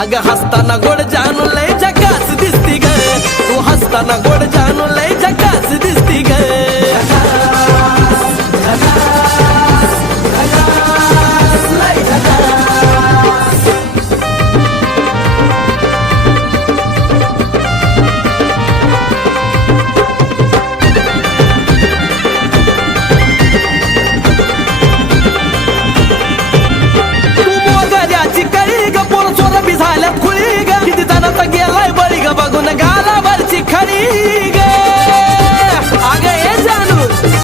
अग हसताना गोड जानू लय झकास दिसती ग, तू हसताना गोड जानू लय